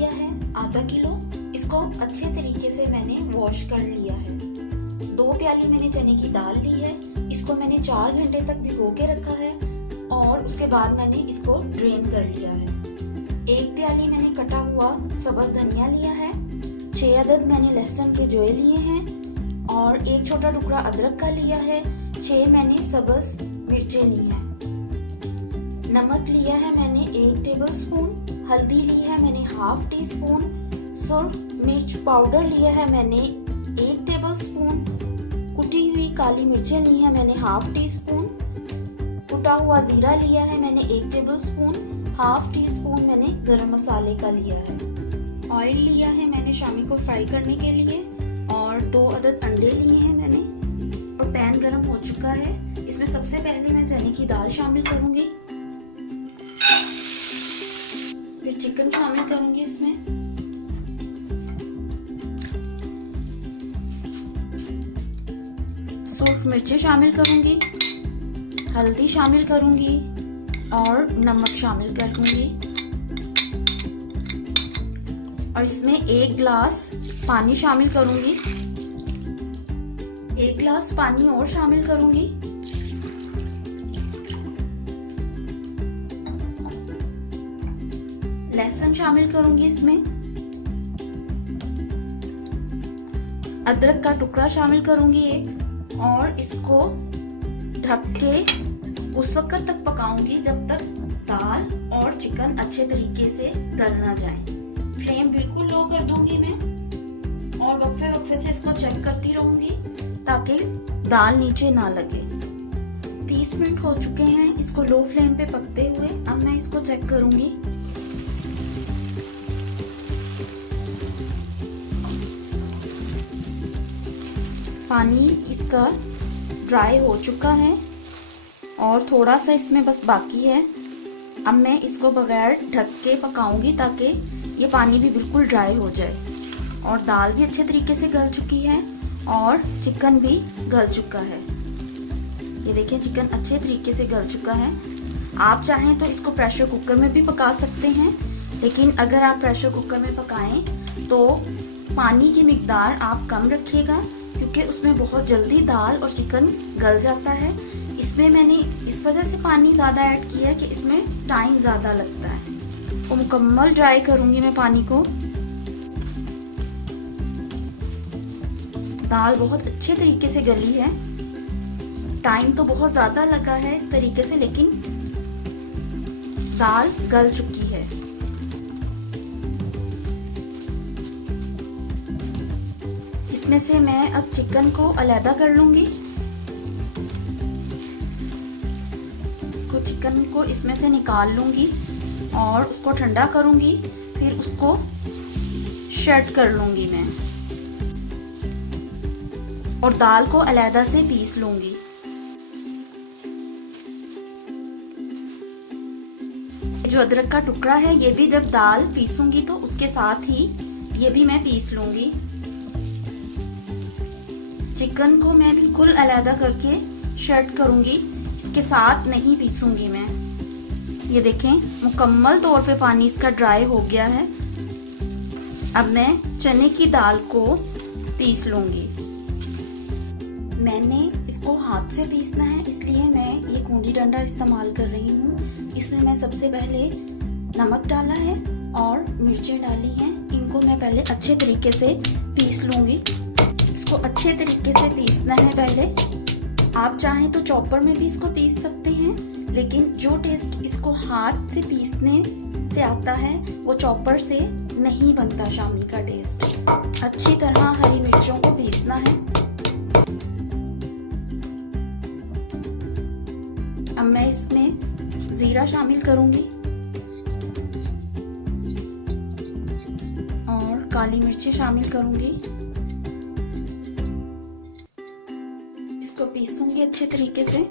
लिया है आधा किलो। इसको अच्छे तरीके से मैंने वॉश कर लिया है। 2 प्याली मैंने चने की दाल ली है। इसको मैंने 4 घंटे तक भिगो के रखा है और उसके बाद मैंने इसको ड्रेन कर लिया है। 1 प्याली मैंने कटा हुआ सब्ज़ धनिया लिया है। 6 अदद मैंने लहसुन के जोए लिए हैं और 1 छोटा टुकड़ा अदरक का लिया है। 6 मैंने सब्ज़ मिर्चें ली हैं। नमक लिया है मैंने 1 टेबल स्पून। हल्दी ली है मैंने ½ टी स्पून। सुर्ख मिर्च पाउडर लिया है मैंने 1 टेबल स्पून। कुटी हुई काली मिर्चें ली है मैंने ½ टी स्पून। कुटा हुआ जीरा लिया है मैंने 1 टेबल स्पून। ½ टी स्पून मैंने गरम मसाले का लिया है। ऑयल लिया है मैंने शामी को फ्राई करने के लिए और 2 अदद अंडे लिए हैं मैंने। और पैन गरम हो चुका है। इसमें सबसे पहले मैं चने की दाल शामिल करूंगी, फिर चिकन शामिल करूंगी इसमें। सूख मिर्चें शामिल करूंगी, हल्दी शामिल करूंगी और नमक शामिल करूंगी। और इसमें 1 गिलास पानी शामिल करूंगी। 1 गिलास पानी और शामिल करूंगी। लहसुन शामिल करूंगी इसमें। अदरक का टुकड़ा शामिल करूंगी 1 और इसको ढक के उस वक्त तक पकाऊंगी जब तक दाल और चिकन अच्छे तरीके से गल ना जाए। फ्लेम बिल्कुल लो कर दूंगी मैं और वक्फे से इसको चेक करती रहूंगी ताकि दाल नीचे ना लगे। 30 मिनट हो चुके हैं इसको लो फ्लेम पे पकते हुए। अब मैं इसको चेक करूंगी। पानी इसका ड्राई हो चुका है और थोड़ा सा इसमें बस बाकी है। अब मैं इसको बगैर ढक के पकाऊंगी ताकि ये पानी भी बिल्कुल ड्राई हो जाए। और दाल भी अच्छे तरीके से गल चुकी है और चिकन भी गल चुका है। ये देखिए चिकन अच्छे तरीके से गल चुका है। आप चाहें तो इसको प्रेशर कुकर में भी पका सकते हैं, लेकिन अगर आप प्रेशर कुकर में पकाएं तो पानी की मिकदार आप कम रखिएगा क्योंकि उसमें बहुत जल्दी दाल और चिकन गल जाता है। इसमें मैंने इस वजह से पानी ज़्यादा ऐड किया है कि इसमें टाइम ज़्यादा लगता है। तो मुकम्मल ड्राई करूंगी मैं पानी को। दाल बहुत अच्छे तरीके से गली है। टाइम तो बहुत ज़्यादा लगा है इस तरीके से, लेकिन दाल गल चुकी है। इसमें से मैं अब चिकन को अलग कर लूंगी। चिकन को इसमें से निकाल लूंगी और उसको ठंडा करूंगी, फिर उसको शेड कर लूंगी मैं और दाल को अलग से पीस लूंगी। जो अदरक का टुकड़ा है ये भी जब दाल पीसूंगी तो उसके साथ ही ये भी मैं पीस लूंगी। चिकन को मैं बिल्कुल अलग करके शेड करूंगी, इसके साथ नहीं पीसूंगी मैं। ये देखें मुकम्मल तौर पे पानी इसका ड्राई हो गया है। अब मैं चने की दाल को पीस लूंगी। मैंने इसको हाथ से पीसना है इसलिए मैं ये कूंडी डंडा इस्तेमाल कर रही हूँ। इसमें मैं सबसे पहले नमक डाला है और मिर्चें डाली हैं। इनको मैं पहले अच्छे तरीके से पीस लूंगी। इसको अच्छे तरीके से पीसना है पहले। आप चाहें तो चॉपर में भी इसको पीस सकते हैं, लेकिन जो टेस्ट इसको हाथ से पीसने से आता है वो चॉपर से नहीं बनता। शामी का टेस्ट अच्छी तरह हरी मिर्चों को पीसना है। अब मैं इसमें जीरा शामिल करूंगी और काली मिर्चें शामिल करूंगी। इसको पीसूंगी अच्छे तरीके से।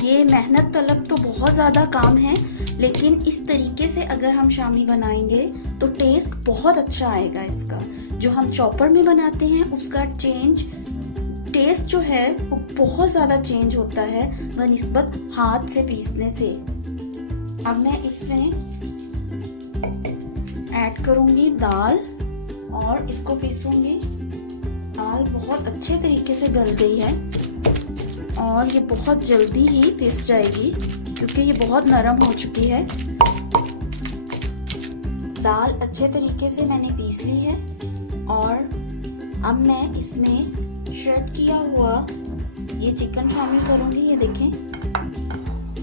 ये मेहनत तलब तो बहुत ज़्यादा काम है, लेकिन इस तरीके से अगर हम शामी बनाएंगे तो टेस्ट बहुत अच्छा आएगा इसका। जो हम चॉपर में बनाते हैं उसका टेस्ट जो है वो बहुत ज़्यादा चेंज होता है बनिस्बत हाथ से पीसने से। अब मैं इसमें ऐड ऐड करूँगी दाल और इसको पीसूँगी। दाल बहुत अच्छे तरीके से गल गई है और ये बहुत जल्दी ही पिस जाएगी क्योंकि ये बहुत नरम हो चुकी है। दाल अच्छे तरीके से मैंने पीस ली है और अब मैं इसमें श्रेड किया हुआ ये चिकन शामिल करूँगी। ये देखें,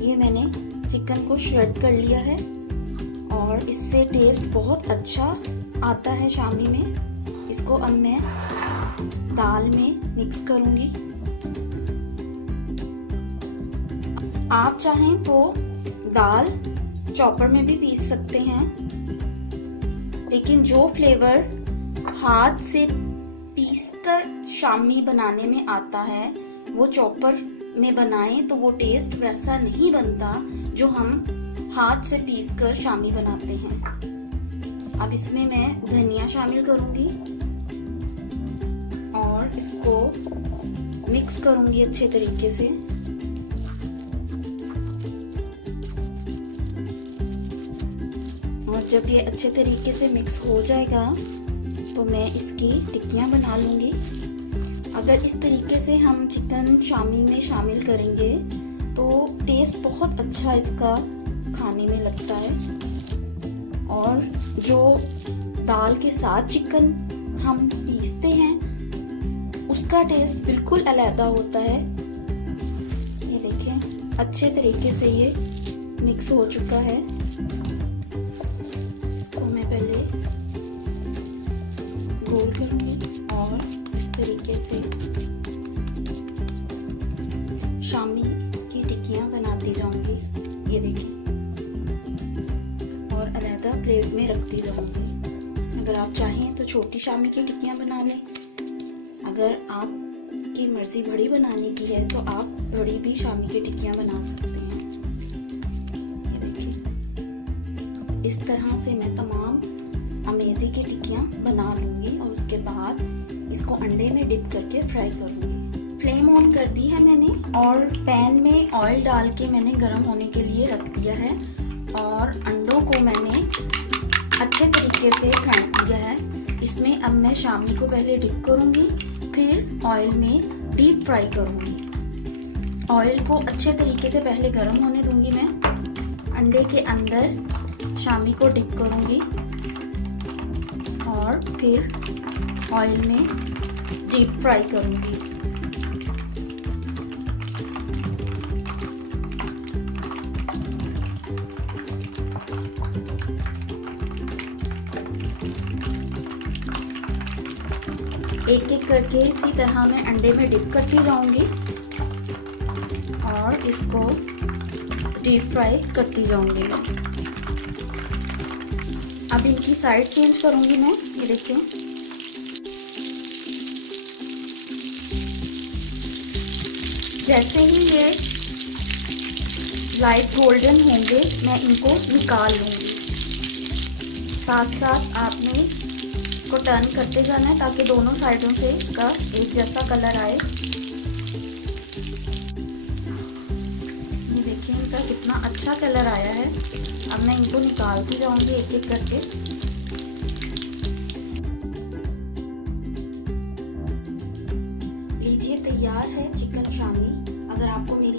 ये मैंने चिकन को श्रेड कर लिया है और इससे टेस्ट बहुत अच्छा आता है शामी में। इसको अब मैं दाल में मिक्स करूँगी। आप चाहें तो दाल चॉपर में भी पीस सकते हैं, लेकिन जो फ्लेवर हाथ से पीसकर शामी बनाने में आता है वो चॉपर में बनाएं तो वो टेस्ट वैसा नहीं बनता जो हम हाथ से पीसकर शामी बनाते हैं। अब इसमें मैं धनिया शामिल करूंगी और इसको मिक्स करूंगी अच्छे तरीके से। और जब ये अच्छे तरीके से मिक्स हो जाएगा तो मैं इसकी टिक्कियाँ बना लूँगी। अगर इस तरीके से हम चिकन शामी में शामिल करेंगे तो टेस्ट बहुत अच्छा इसका खाने में लगता है और जो दाल के साथ चिकन हम पीसते हैं उसका टेस्ट बिल्कुल अलग होता है। ये देखें, अच्छे तरीके से ये मिक्स हो चुका है। इसको मैं पहले गोल करूँगी और इस तरीके से शामी की टिक्कियाँ बनाती जाऊँगी। ये देखिए, और अलग प्लेट में रखती जाऊँगी। अगर आप चाहें तो छोटी शामी की टिक्कियाँ बना लें। अगर आपकी मर्ज़ी बड़ी बनाने की है तो आप बड़ी भी शामी की टिक्कियाँ बना सकते हैं। ये देखिए, इस तरह से मैं तमाम अमेज़ी की टिक्कियाँ बना लूँगी और उसके बाद इसको अंडे में डिप करके फ्राई करूँगी। फ्लेम ऑन कर दी है मैंने और पैन में ऑयल डाल के मैंने गर्म होने के लिए रख दिया है और अंडों को मैंने अच्छे तरीके से फेंट दिया है। इसमें अब मैं शामी को पहले डिप करूँगी, फिर ऑयल में डीप फ्राई करूँगी। ऑयल को अच्छे तरीके से पहले गर्म होने दूँगी। मैं अंडे के अंदर शामी को डिप करूँगी और फिर ऑयल में डीप फ्राई करूँगी। एक एक करके इसी तरह मैं अंडे में डिप करती जाऊंगी और इसको डीप फ्राई करती जाऊंगी। अब इनकी साइड चेंज करूंगी मैं। ये देखिए, जैसे ही ये लाइट गोल्डन होंगे मैं इनको निकाल लूंगी। साथ साथ आपने इसको टर्न करते जाना है ताकि दोनों साइडों से इसका एक जैसा कलर आए। ये देखिए, इनका कितना अच्छा कलर आया है। अब मैं इनको निकालती जाऊंगी एक एक करके। लीजिए, तैयार है चिकन शामी। अगर आपको मेरी